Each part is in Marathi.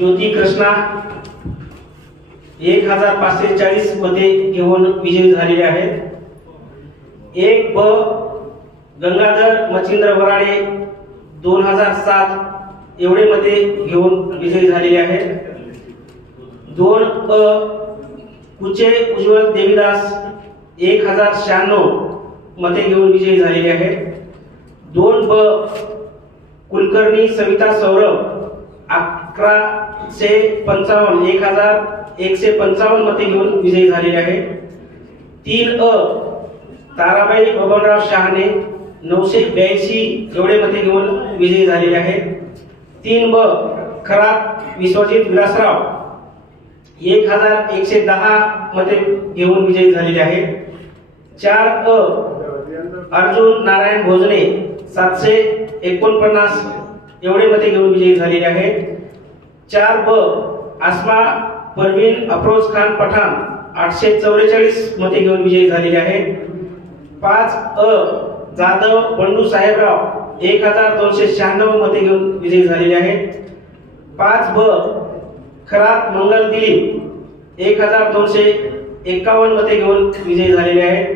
ज्योती कृष्णा 1540 मते घेऊन विजयी झालेले आहेत. 1 ब गंगाधर मच्छिंद्र वराडे 2007 एवढे मते घेऊन विजयी झालेले आहेत. 2 अ कुचे उज्ज्वल देवीदास 1096 मते घेऊन विजयी झालेले आहेत. 2 ब कुलकर्णी सविता सौरभ 1155 मते घेऊन विजयी झालेले आहेत. 3 अ ताराबाई बबनराव शहाणे 982 एवढे मते घेऊन विजयी झालेले आहेत. 3 ब खरात विश्वजित विलासराव 1110 मते घेऊन विजयी झालेले आहेत. 4 अ अर्जुन नारायण भोजने 749 एवढे मते घेऊन विजयी झालेले आहेत. 4 ब आसमा परवीन अफरोज खान पठाण 844 मते घेऊन विजयी झालेले आहेत. 5 अ जाधव बंडू साहेबराव 1296 मते घेऊन विजयी झालेले आहेत. 5 ब खरात मंगल दिलीप 1251 मते घेऊन विजयी झालेले आहेत.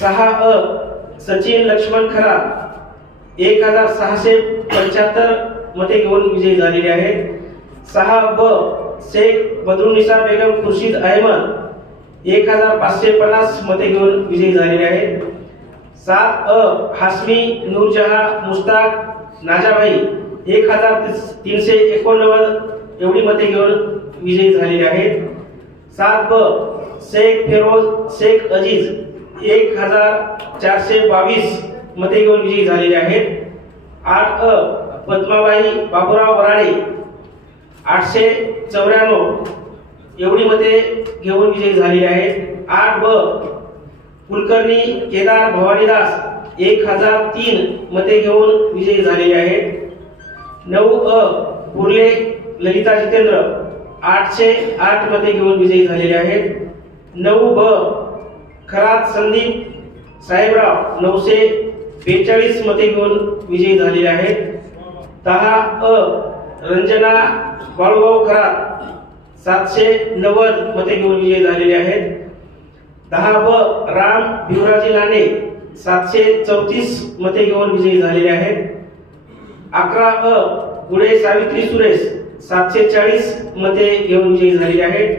6 अ सचिन लक्ष्मण खरात 1675 मते घेऊन विजयी झालेले आहेत. 6 ब शेख बदरुनिसा बेगम खुर्शीद अहमद 1550 मते घेऊन विजयी झालेले आहेत. 7 अ हासमी नूरजहां मुस्ताक नाजाभाई 1389 एवढी मते घेऊन विजयी झालेले आहेत. 7 ब शेख फेरोज शेख अजीज 1422 मते घेऊन विजयी झालेले आहेत. 8 अ पद्माबाई बाबूराव वराडे 894 एवढी मते घेऊन विजयी झालेले आहेत. 8 ब कुलकर्णी केदार भवानीदास 1003 मते घेऊन विजयी झालेले आहेत. 9 अ पुरले ललिता जितेंद्र 808 मते घेऊन विजयी झालेले आहेत. 9 ब खरात संदीप साहेबराव 942 मते घेऊन विजयी झालेले आहेत. 10 अ रंजना बाळूभाऊ खरात 790 मते घेऊन विजयी झालेले आहेत. 10 ब राम भिवराजी लांडे 734 मते घेऊन विजयी झालेले आहेत. 11 अ गुडे सावित्री सुरेश 740 मते घेऊन विजयी झालेले आहेत.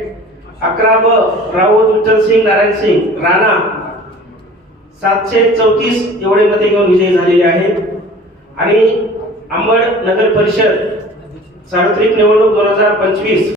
11 ब राऊत विठ्ठल सिंग नारायण सिंग राणा 734 एवढे मते घेऊन विजयी झालेले आहेत. आणि अंबड नगर परिषद सार्वत्रिक निवडणूक 2025